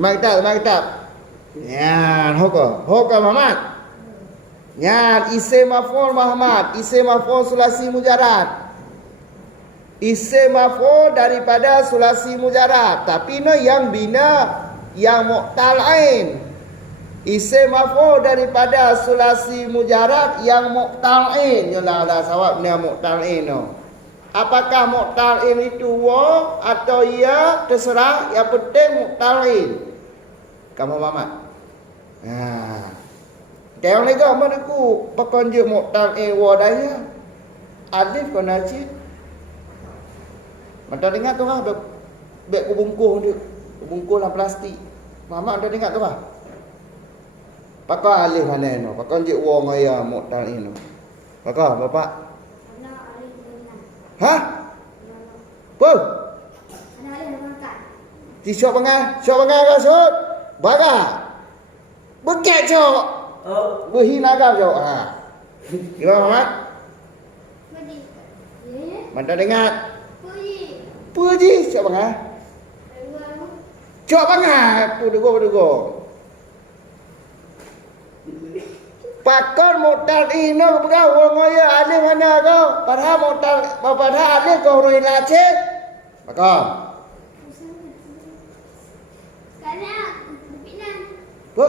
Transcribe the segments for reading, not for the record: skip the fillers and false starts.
Teman kitab. Yan, hoka Muhammad. Yan, isim maf'ul Muhammad, isim maf'ul sulasi mujarrad. Isim maf'ul daripada sulasi mujarrad, tapi no yang bina yang mu'tal ain. Isim maf'ul daripada sulasi mujarrad yang mu'tal ain. Yalah lah sawab ni mu'tal ain no. Apakah mu'tal ain itu wa atau ya, terserah, yang penting mu'tal ain. Kamu Muhammad. Kau ni kau mana ku pakai je mu'tal ain wa daya. Alif kau najid. Anda dengar tu lah, beg ku bungkus dia. Bungkus dalam plastik. Muhammad anda dengar tu lah. Pakai alif mana no? Pakai je wa ngaya mu'tal ain no. Pakai bapak. Ha? Apa? Di syok bangai kau syok. Baga. Bekek syok. Berhina kau syok. Gimana Muhammad? Mana dengar? Puji syok bangai. Syok bangai. Pudugo. Pakon mu'tal ino kau ngoyo alif mana kau? Padahal alif kau huruf ilace. Pakon. Apa?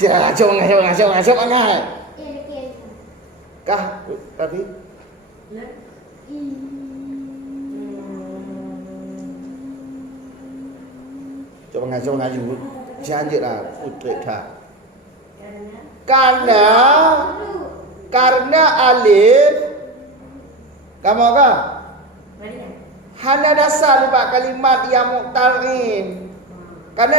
Coba enggak. Kah tadi? Coba ngaju. Janjilah putri dah. Karena alif kamu apa? Hanya dasar lima kalimat yang mu'talin. Karena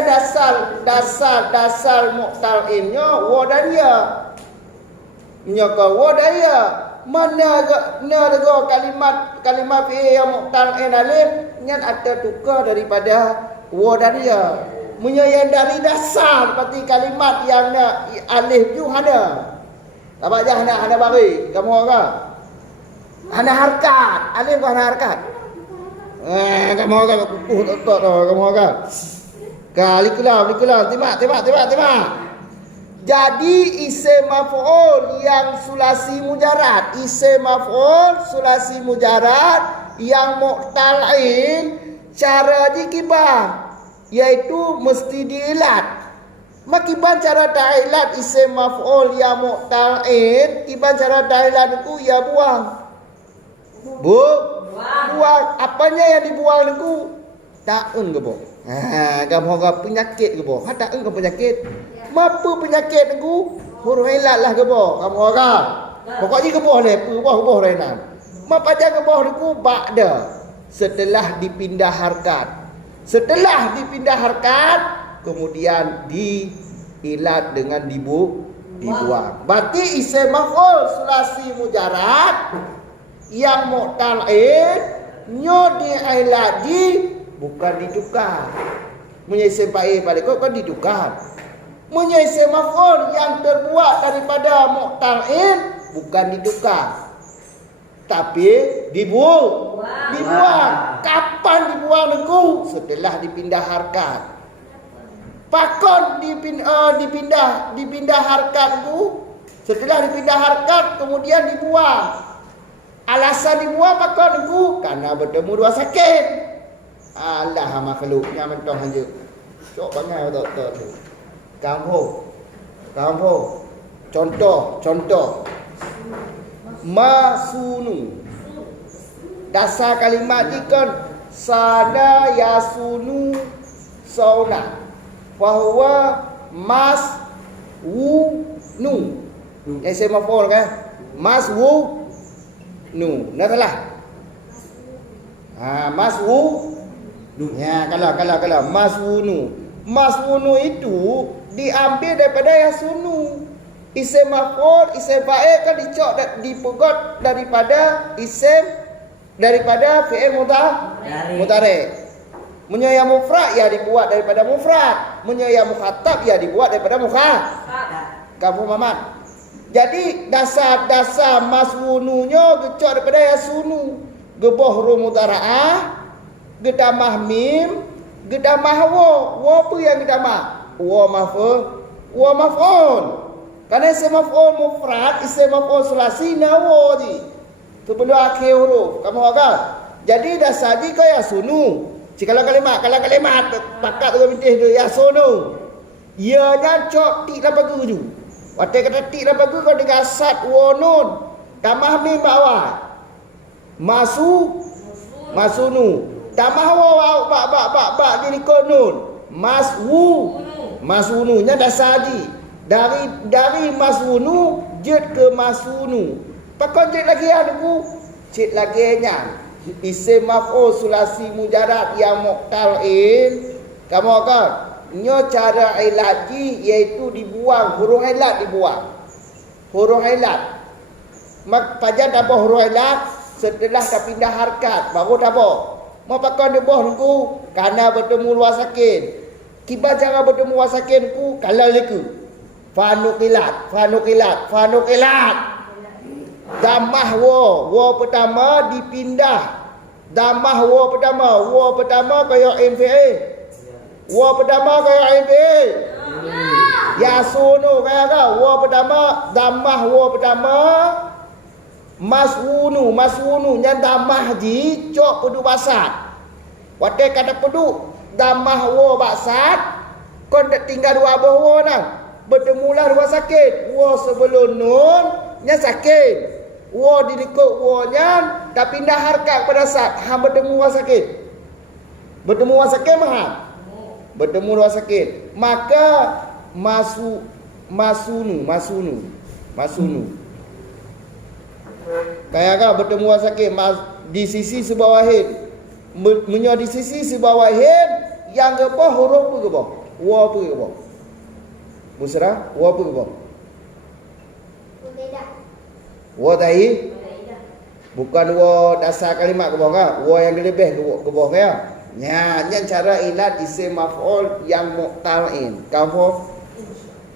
dasar mu'talinnya wa dan ya. Nya ka wa dan ya. Mana kalimat fi'il yang mu'talin alif nya ada tukar daripada wa dan ya. Yang dari dasar seperti kalimat yang alif tu ada. Nampak je ada bagi. Kamu orang. Ada harkat. Alif kan harkat. Kamu orang kukuh tok kamu orang. Kali kelam. Timak. Jadi isim maf'ul yang sulasi mujarrad, isim maf'ul sulasi mujarrad yang mu'tal'in cara dikibah yaitu mesti diilat. Makiban cara ta'ilat isim maf'ul yang mu'tal'in, kiban cara ta'ilat itu ya buang. Buang. Apanya yang dibuang itu? Ta'un ke boh? Kamu penyakit ke boh? Ta'un ke penyakit? Apa penyakit itu? Huruf ilat lah ke boh? Kamu orang. Pokoknya ke boh le, boh renan. Apa aja ke boh itu? Ba'da. Setelah dipindah harkat. Kemudian diilat dengan dibuang. Berarti isim maf'ul sulasi mujarrad yang mu'tal'in nyo diilat bukan ditukar. Punya isim fa'il balik kan ditukar. Punya isim maf'ul yang terbuat daripada mu'tal'in bukan ditukar. Tapi dibuang. Kapan dibuang itu? Setelah dipindah harkat. Pakon dipindah harkat itu. Setelah dipindah harkat kemudian dibuang. Alasan dibuang pakon itu karena bertemu dua sakit. Allah makhluknya mentong aja. Cok bangai tok tu. Kamu. Contoh. Masunu. Dasar kalimat ikan sana yasunu sauna. Fahuwa maswunu. Isim maf'ul kan? Maswunu. Nah salah. Maswunu. Ya, kalau maswunu itu diambil daripada yasunu. Isim maf'ul, isim fa'il kan dipegot daripada fi'il mudhari'. Munya yang mufrad ya dibuat daripada mufrad. Munya yang mukhatab ya dibuat daripada mukhatab. Kamu Muhammad. Jadi dasar maswununya gecok daripada yasunu. Geboh ru mudhara'ah, gedamah mim, Gedamah wa apa yang gedamah? Wa maf'ul. Karena isim maf'ul mufrad, isim maf'ul sulasi nawa je. Sebelum akhir huruf. Kamu agak. Jadi dah saji kau ya sunu. Kalau kalimat pakat dengan bintih tu ya sunu. Ianya cok tik dalam pagu tu. Waktu kata tik dalam pagu kau dengan sat wa nun. Tamah mim bawah. Masunu. Tamah wa ba jadi konun. Masunu nya dah saji. Dari masunu jet ke masunu. Pakon jet lagi aku. Jet lagi nya. Isim maf'ul sulasi mujarrad yang muqtal'in. Kamu akan nyo cara ilaji iaitu dibuang huruf ilat dibuang. Huruf ilat. Mak pajan apa huruf ilat setelah dah pindah harkat baru dah apa? Mau pakon de boh nunggu karena bertemu luar sakin. Kiba cara bertemu luar sakin ku kalau leku. Fanuqilat. Damah wa pertama dipindah. Damah wa pertama kaya MVA. Wa pertama kaya MVA. Ya sunu kaya ka. Wa pertama damah wa pertama maswunu nya damah ji cok pedu basat. Watai kata pedu damah wa basat kon dak tinggal dua bawah nah. Bertemulah dua sakit. Wa sebelum nun nya sakit. Wa dilikuk wa nya dah pindah harkat pada saat bertemu wa sakit. Bertemu wa sakit mahal. Bertemu wa sakit. Maka masunu. Kayak kan bertemu wa sakit di sisi sebuah wahid. Menyo di sisi sebuah wahid yang gebah huruf tu gebah. Wa tu gebah. Busra, wa apa gebah? Wa tadi bukan wa dasar kalimat gebah kan? Wa yang lebih gebah ya. Nya cara ilat isim maf'ul yang muqtal'in. Kamu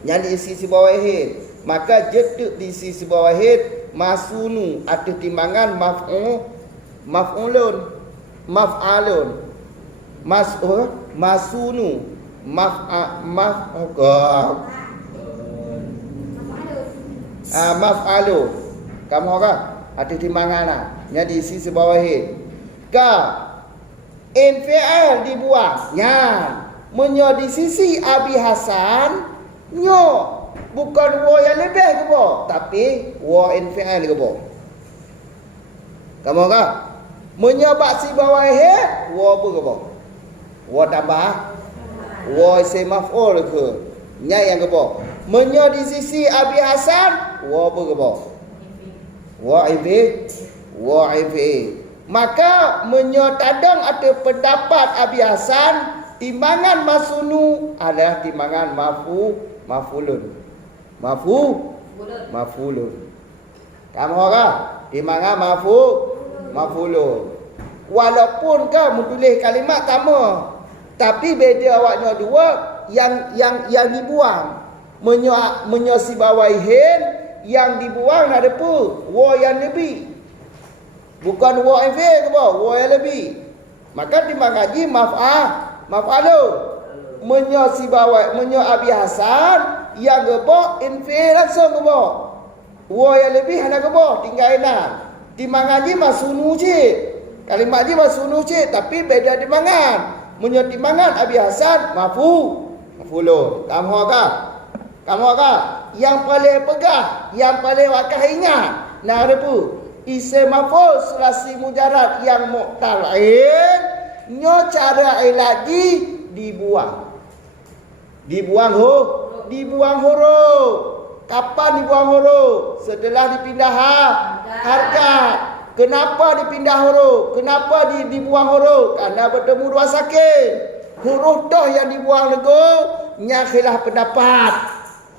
yang di sisi bawah wahid. Maka jetuk di sisi bawah wahid masunu atau timbangan maf'ulun. Masunu maf'alu. Kamu kan? Ada timbangan lah. Nya di sisi bawah wahid. Ka NFL dibuang. Nya menyo di sisi Abi Hasan nyo bukan wa yang lebih ke boh, tapi wa NFL ke boh. Kamu kan? Menyo bak si bawah wahid wa apa ke boh? Wa tambah wa isim maf'ul ke. Nya yang ke boh. Menyo di sisi Abi Hasan wa apa ke boh? Wa ifi. Maka menyotadang atau pendapat Abi Hasan timbangan masunu adalah timbangan maf'ulun. Kamu kan? Timbangan maf'ulun. Walaupun kau menulis kalimat sama, tapi beda awaknya dua yang dibuang. Menyo si bawaihin yang dibuang ada apa? Wa yang lebih. Bukan wa yang ke bawah, wa yang lebih. Maka timbang haji maf'alu. Menyo si bawah, menyo Abi Hasan yang ke bawah infi langsung ke bawah. Wa yang lebih hanya ke bawah, tinggal enam. Timbang haji masunu cik. Kalimat haji masunu cik, tapi beda timbangan. Menyo timbangan Abi Hasan maf'ulun. Kamu kan? Yang paling pegah, yang paling wakah ingat. Nah ada apa? Isim maf'ul sulasi mujarrad yang muqtal'in nyo cara ilaji dibuang. Dibuang huruf. Kapan dibuang huruf? Setelah dipindah harkat. Kenapa dipindah huruf? Kenapa dibuang huruf? Karena bertemu dua sakit. Huruf dah yang dibuang nego nya khilaf pendapat.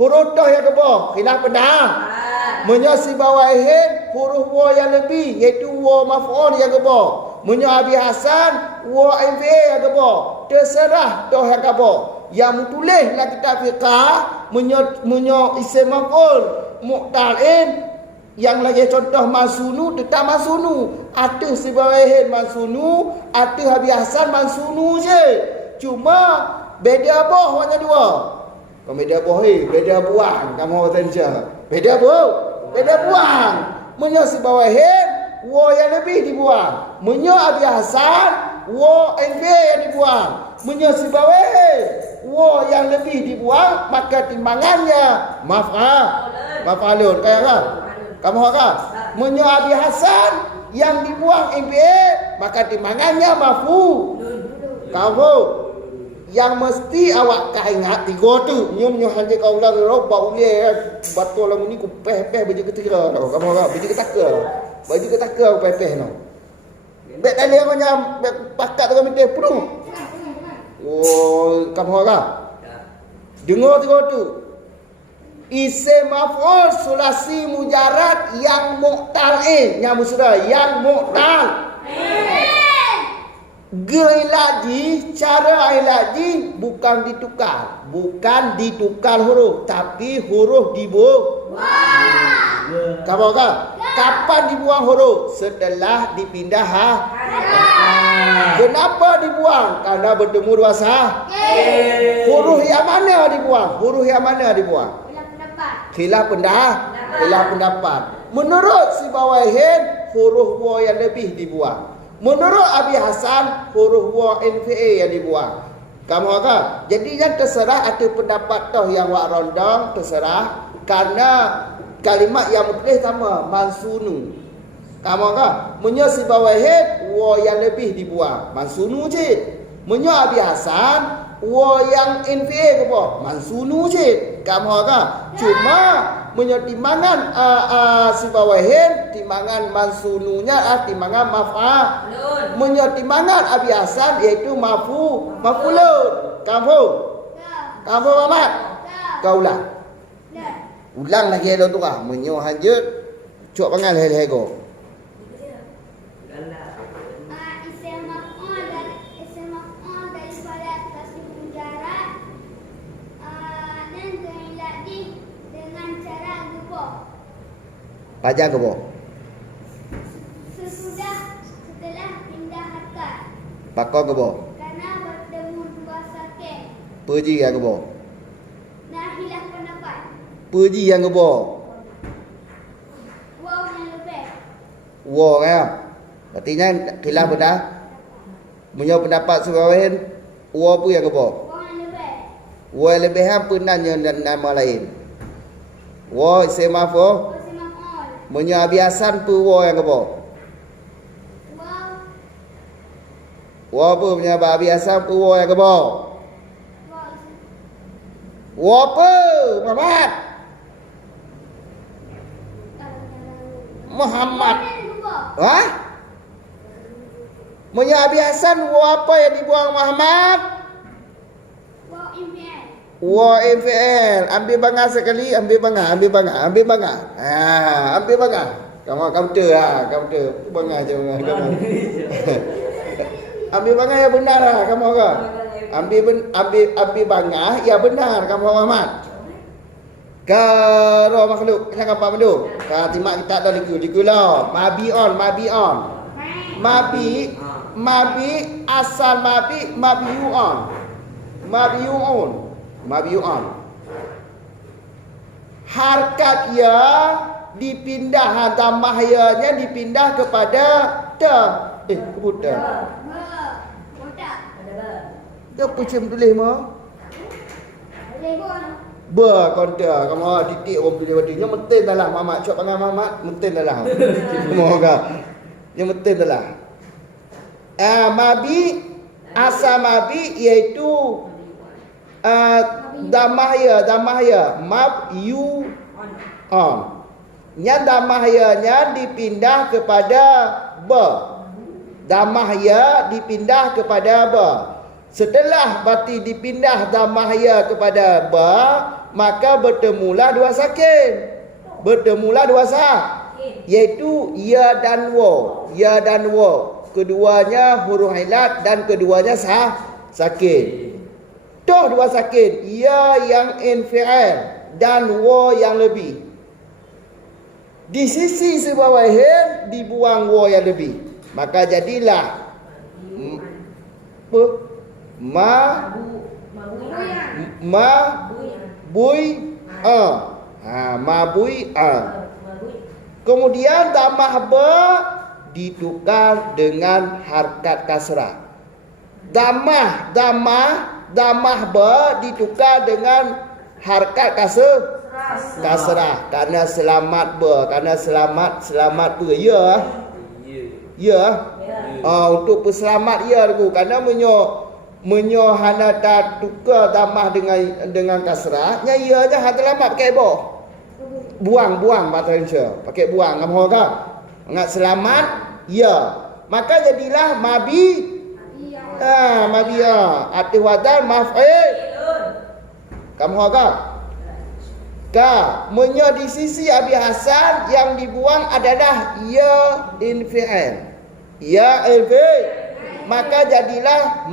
Huruf dah yang kebawah khilaf pendapat. Menyosi bawaihin huruf wa yang lebih iaitu wa maf'ul yang kebawah. Menyo Abi Hasan wa MVA yang kebawah. Terserah dah yang kebawah. Yang tulis dalam kitab fiqah menyo isim maf'ul muqtal'in yang lagi contoh masunu tetap masunu. Ada si bawaihin masunu, ada Abi Hasan masunu je. Cuma beda boh warna dua. Kau beda boh beda buang. Kamu kata beda boh, beda buang. Menyo si bawah wo yang lebih dibuang. Menyo Abi Hasan, wo NV yang dibuang. Menyo si bawah wo yang lebih dibuang, maka timbangannya maf'alun. Kayak kan? Kamu kan? Menyo Abi Hasan yang dibuang MBA, maka timbangannya kamu yang mesti awak ingat tiga tu. Nyo hanya kau ulang robak ulian batul lagu ni ku peh baju ketira tau. Kamu kan? Baju ketaka ku peh no. Bek tadi aku nyam pakat tu kami penuh. Oh, kamu kan? Dengar tiga tu. Isim maf'ul sulasi mujarad yang mu'tal nyambung sudah yang mu'tal. Ilaji, cara ilaji bukan ditukar huruf, tapi huruf dibuang. Kamu kan? Kapan dibuang huruf? Setelah dipindah Kenapa dibuang? Karena bertemu dua huruf yang mana dibuang? Khilaf pendapat. Menurut si Bawahin, huruf wa yang lebih dibuang. Menurut Abi Hasan, huruf wa NVA yang dibuang. Kamu kan? Jadi yang terserah ada pendapat toh yang wak rondong terserah. Karena kalimat yang mutlih sama mansunu. Kamu kan? Menyo si Bawahin, wa yang lebih dibuang. Mansunu je. Menyo Abi Hasan, wa yang NVA ke bawah mansunu je. Kamu kan? Cuma menyotimangan si Bawahin timbangan mansununya timbangan maf'al. Menyotimangan Abi Hasan iaitu maf'ulun. Kamu Muhammad? Kau ulang lagi tu kah? Menyo hanjut cuk pangal hego. Pajak ke bawah? Setelah pindah akad. Pakar ke bawah? Karena bertemu dua sakit. Pergi yang ke bawah? Nahilah pendapat. Pergi yang ke bawah? Wow yang lebih. Wow kan? Artinya khilaf pada punya pendapat sebawahin. Wow pun yang ke bawah? Wow yang lebih. Wow yang lebih apa nama lain? Wow semafo. Menyo Abi Hasan pu wa yang ke bawah. Wa pu punya Abi Hasan pu wa yang ke bawah. Wa pu Muhammad. Hah? Menyo Abi Hasan wa apa yang dibuang Muhammad? Wa MPL. Ambil bangar sekali, ambil bangar. Ambil bangar. Kamu counter counter. Bangar je bangar. Ambil bangar yang benar kamu kan. Ambil bangar yang benar kamu Muhammad. Karo makhluk sangat apa mendu? Ka timak kita dah liku lah. Mabi on. Mabi asal mabiun. Harkat ya dipindah damah ya dipindah kepada kebuta. Dia pucim tulis mah. Konta kamu titik orang pilih batinya metin dah lah Mamat cok panggil Mamat metin dah lah. Semoga. Yang metin dah lah. Mabi asal mabi iaitu damahya mab you on. Nya damahya dipindah kepada ba. Damahya dipindah kepada ba. Setelah bati dipindah damahya kepada ba, maka bertemulah dua sakin. Iaitu ya dan wa. Keduanya huruf ilat dan keduanya sakin. Toh dua sakin, ya yang infial dan wa yang lebih. Di sisi sebawahin dibuang wa yang lebih. Maka jadilah Mabui'a. Kemudian damah ba ditukar dengan harkat kasrah. Damah ba ditukar dengan harkat kasrah. Karena selamat ba, karena selamat tu ya. Untuk peselamat ya tu. Karena menyo hana tak tukar damah dengan kasrah, nya ia je hak selamat pakai boh. Buang bahasa Indonesia. Pakai buang kamu ke? Ngat selamat ya. Maka jadilah mabia. Arti wadan maf'il. Kamu ke? Menyo di sisi Abi Hasan yang dibuang adalah ya infi'il. Ya infi'il. Maka jadilah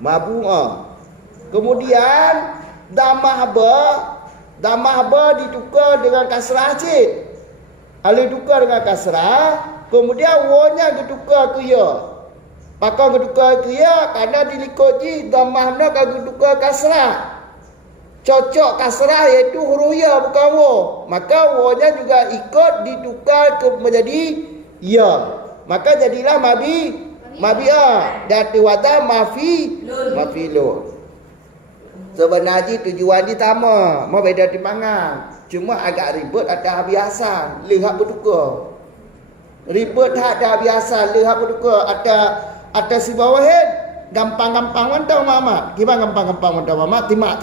mabu'a. Kemudian damah ba ditukar dengan kasrah cik. Alih tukar dengan kasrah, kemudian wa-nya ditukar ke ya. Pakau ditukar ke ya karena dilikoji damah nak ditukar kasrah. Cocok kasrah iaitu huruf ya bukan wa. Maka wa-nya juga ikut ditukar menjadi ya. Maka jadilah mabi'ah dan tiwata mafilun. Sebenarnya tujuan dia sama, mau beda timbangan. Cuma agak ribet ada biasa, lihat bertukar. Ribet ada biasa, lihat bertukar. Ada si bawahin gampang-gampang mentau mama. Gimana gampang-gampang mentau mama? Timak.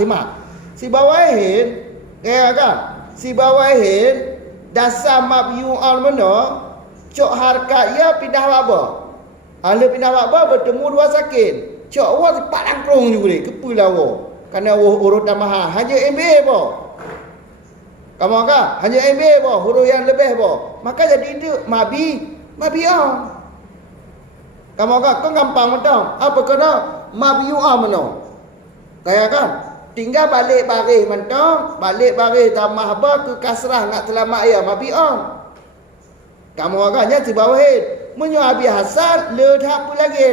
Si bawahin, si bawahin dasar mabi'ul mana? Cok harkat ia pindah apa? Ahli pindah apa bertemu dua sakin. Cok wa cepat langkrung juga ni. Kepulah wa. Karena wa huruf tambahan hanya MBA apa? Kamu kan? Hanya MBA apa? Huruf yang lebih apa? Maka jadi itu mabi'ah. Kamu kan? Kau gampang betul. Apa kena mabi'ah mana? Kayak kan? Tinggal balik baris mentang, balik baris tambah apa ke kasrah nak selamat ya mabi'ah. Kamu agaknya si bawahin menyo Abi Hasan le apa lagi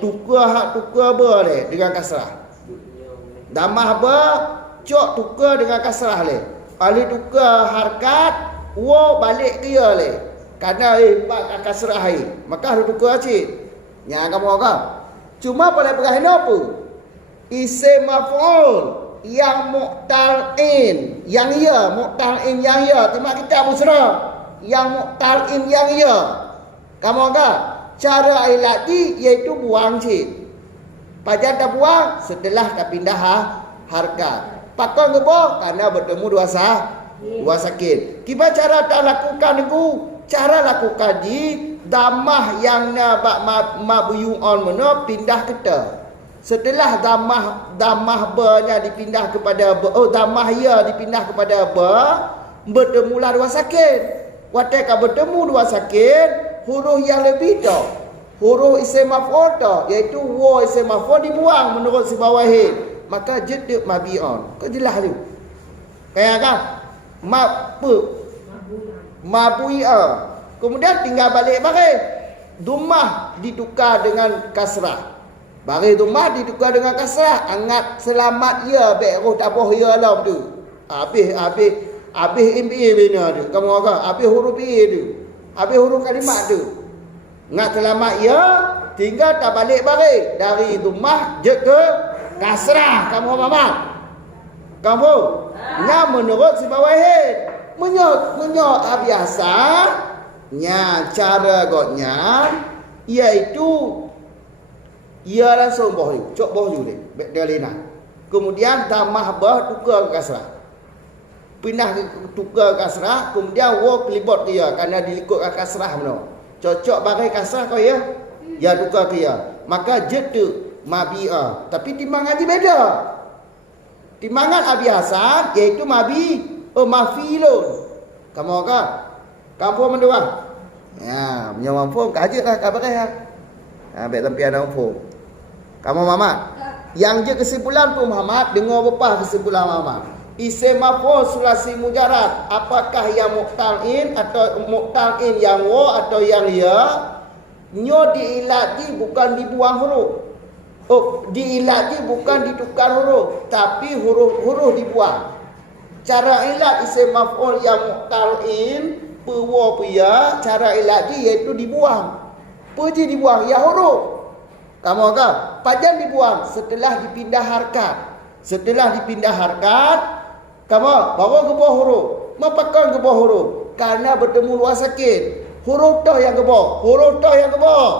tukar ba le dengan kasrah. Damah ba cok tukar dengan kasrah le. Kali tukar harkat wa balik ke ya le. Karena pak kasrah ai. Maka harus tukar cik. Nya kamu agak. Cuma pada perkara apa? Isim maf'ul yang mu'tal'in yang ya mu'tal'in yang ya timak kita musra yang mu'tal'in yang ya. Kamu enggak? Cara ilati iaitu buang cik. Pajan dah buang setelah dah pindah harkat. Pakon ngeboh karena bertemu dua sakit. Kiba cara tak lakukan itu? Cara lakukan di damah yang nabak mabuyu'on mana pindah kita. Setelah damah ba-nya dipindah kepada ba, damah ya dipindah kepada ba, bertemulah dua sakit. Watak bertemu dua sakit, huruf yang lebih dah. Huruf isim maf'ul dah, iaitu wa isim maf'ul dibuang menurut si bawahin. Maka jadi mabi'on. Kau jelas tu. Kayak kan? Mabui'a. Kemudian tinggal balik baris. Dumah ditukar dengan kasrah. Baris dumah ditukar dengan kasrah. Angat selamat ya, baik roh tabuh ya lah tu. Habis MBA bina tu. Kamu agak habis huruf BA tu. Habis huruf kalimat tu. Ngat selamat ya, tinggal tak balik baris. Dari dumah je ke kasrah. Kamu faham? Kamu? Nya menurut si bawahin. Menyo biasa nya cara gotnya iaitu ia langsung boh you. Cok boh you dia lena. Kemudian tamah bah tukar ke kasrah. Pindah tukar kasrah, kemudian wa kelibot dia kerana dilikutkan kasrah mano. Cocok bagai kasrah kau ya. Ya tukar ke ya. Maka jetu mabi'ah. Tapi timbangan dia beda. Timbangan Abi Hasan iaitu mafilun. Kamu ke? Kamu mendua. Ya, punya mampu kajiklah kabar ya. Baik tempian mampu. Kamu Muhammad. Yang je kesimpulan pun Muhammad dengar apa kesimpulan Muhammad. Isim maf'ul sulasi mujarrad, apakah yang mu'tal'in atau mu'tal'in yang wa atau yang ya? Nyo diilat bukan dibuang huruf. Oh, diilat bukan ditukar huruf, tapi huruf dibuang. Cara ilat isim maf'ul yang mu'tal'in, pewa pia, cara ilat iaitu dibuang. Pergi dibuang ya huruf. Kamu kan? Pajan dibuang setelah dipindah harkat. Setelah dipindah harkat, kamu bawa ke bawah huruf. Mapakan ke bawah huruf. Karena bertemu luar sakit. Huruf toh yang ke bawah. Huruf toh yang ke bawah.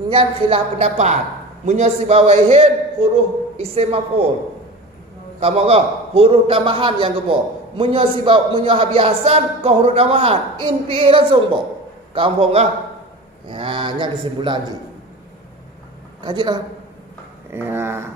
Nyan khilaf pendapat. Menyasibawahin huruf isim maf'ul. Kamu kan? Huruf tambahan yang ke bawah. Menyahabiasan ke huruf tambahan. In pi langsung bawah. Kamu kan? Ya, nyan kesimpulan je. Kaji lah. Ya.